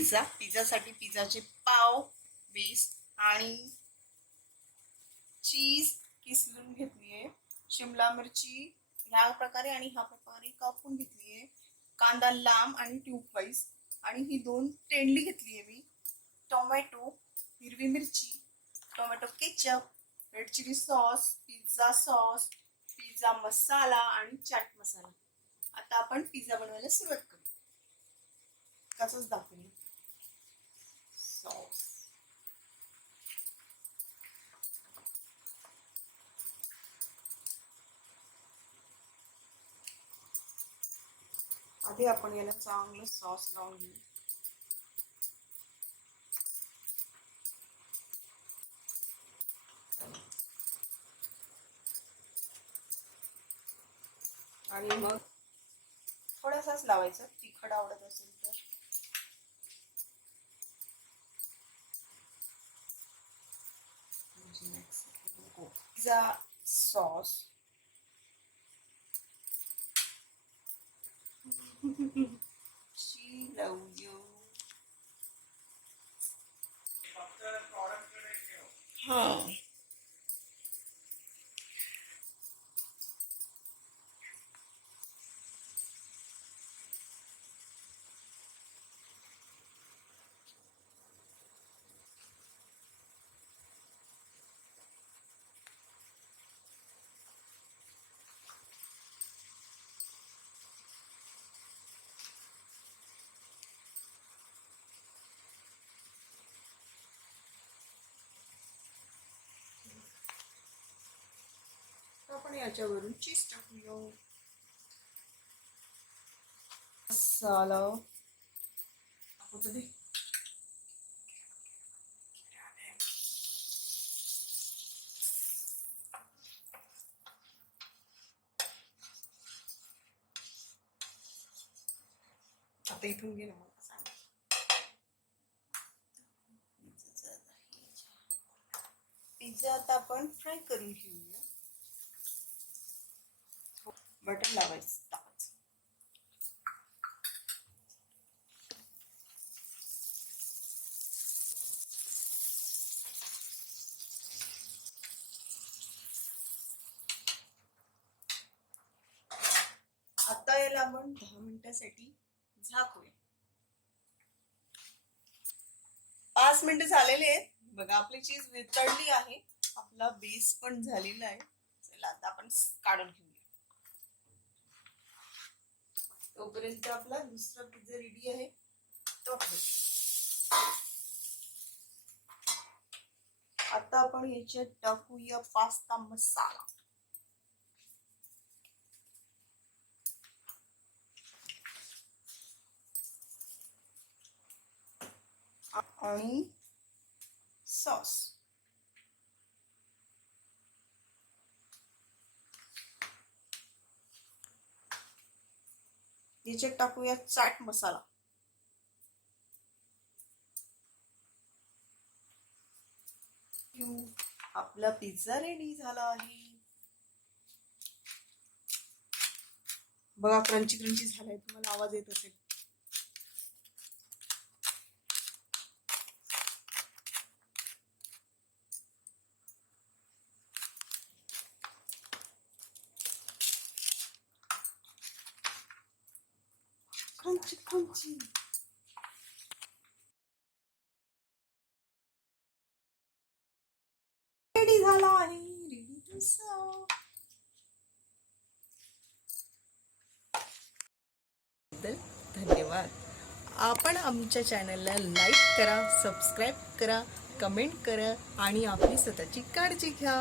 पिझ्झासाठी पिझ्झाचे पाव 20 आणि चीज किसलून घेतलीये, शिमला मिरची ह्या प्रकारे आणि ह्या प्रकारे कापून घेतलीये, कांदा लांब आणि ट्यूब वाईज, आणि ही 2 तेंडली घेतलीये मी, टोमॅटो, हिरवी मिरची, tomato ketchup, red chilli sauce, pizza masala आणि चाट मसाला. आता आपण पिझ्झा बनवायला सुरुवात करू. कसंच दाखवूया. सॉस आधी आपण याला चांगलं सॉस लावून घेऊ. आणि मग थोडासाच लावायचा, तिखट आवडत असेल तर. Pizza sauce she love you. हा आपण याच्यावरून चीज टाकूया. मसाला दे. आता इथून घे ना मला सांग. पिझ्झा आता आपण फ्राय करून घेऊया. बटर लावायचं, टाकायचं. आता याला आपण 10 मिनिटासाठी झाकूया. 5 मिनिटं झालेले आहेत बघा. आपली चीज वितळली आहे, आपला बेस पण झालेला आहे. चला आता आपण काढून घेऊया. तोपर्यंत आपला दुसरा पिझ्झा रेडी आहे, तो आता आपण याच्यात टाकूया पास्ता मसाला. आणि सॉस. याच्यात टाकूया चाट मसाला. आपला पिझ्झा रेडी झाला आहे बघा. क्रंची क्रंची झालाय, तुम्हाला आवाज येत असेल. Crunchy crunchy. रेडी झाला आहे, रेडी टू सर्व. धन्यवाद. आपण आमच्या चॅनलला लाईक करा, सबस्क्राईब करा, कमेंट करा आणि आपली स्वतःची काळजी घ्या.